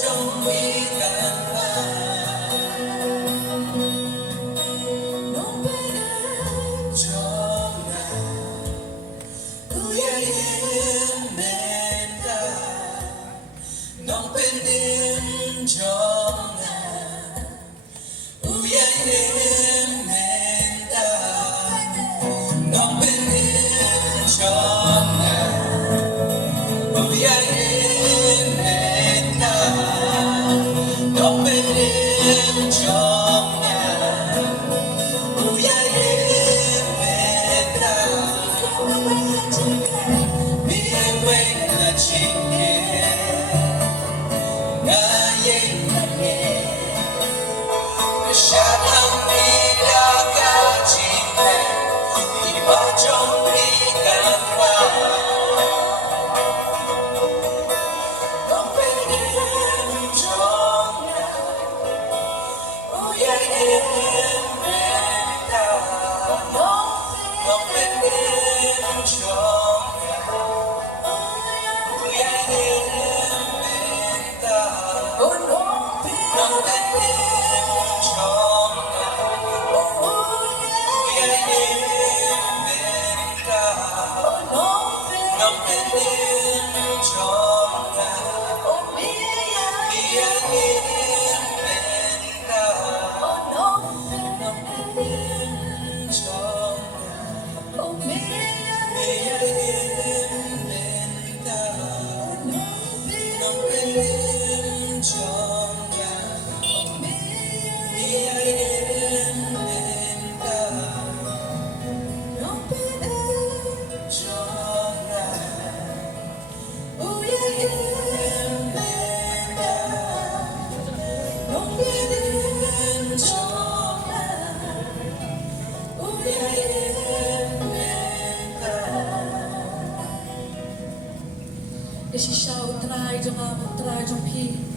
จงมีกันว่าน้องเป็นจงนาผู้ใหญ่เมตตาน้องเป็นจงนาผู้ใหญ่เมตตาน้องเป็นจงนาผู้ใหญ่เมตตาน้องเป็นจงนาผู้ใหญ่เมตตามีเวลาจริงงานยิ่งใหญ่ชาติมีดากาจริงที่ว่าจงมีกันว่าต้องเป็นจงนาผู้ใหญ่เมตตาต้องเป็นจงนาผู้ใหญ่เมตตาต้องเป็นจงนาผู้ใหญ่เมตตาต้องเป็นจงนาผู้ใหญ่เมตตาต้องเป็นจงนาผู้ใหญ่เมตตาต้องเป็นจงนาผู้ใหญ่เมตตาต้องเป็นจงนาผู้ใหญ่เมตตาต้องเป็นจงนาผู้ใหญ่เมตตา Is je zou het draaien, maar het draait op hier.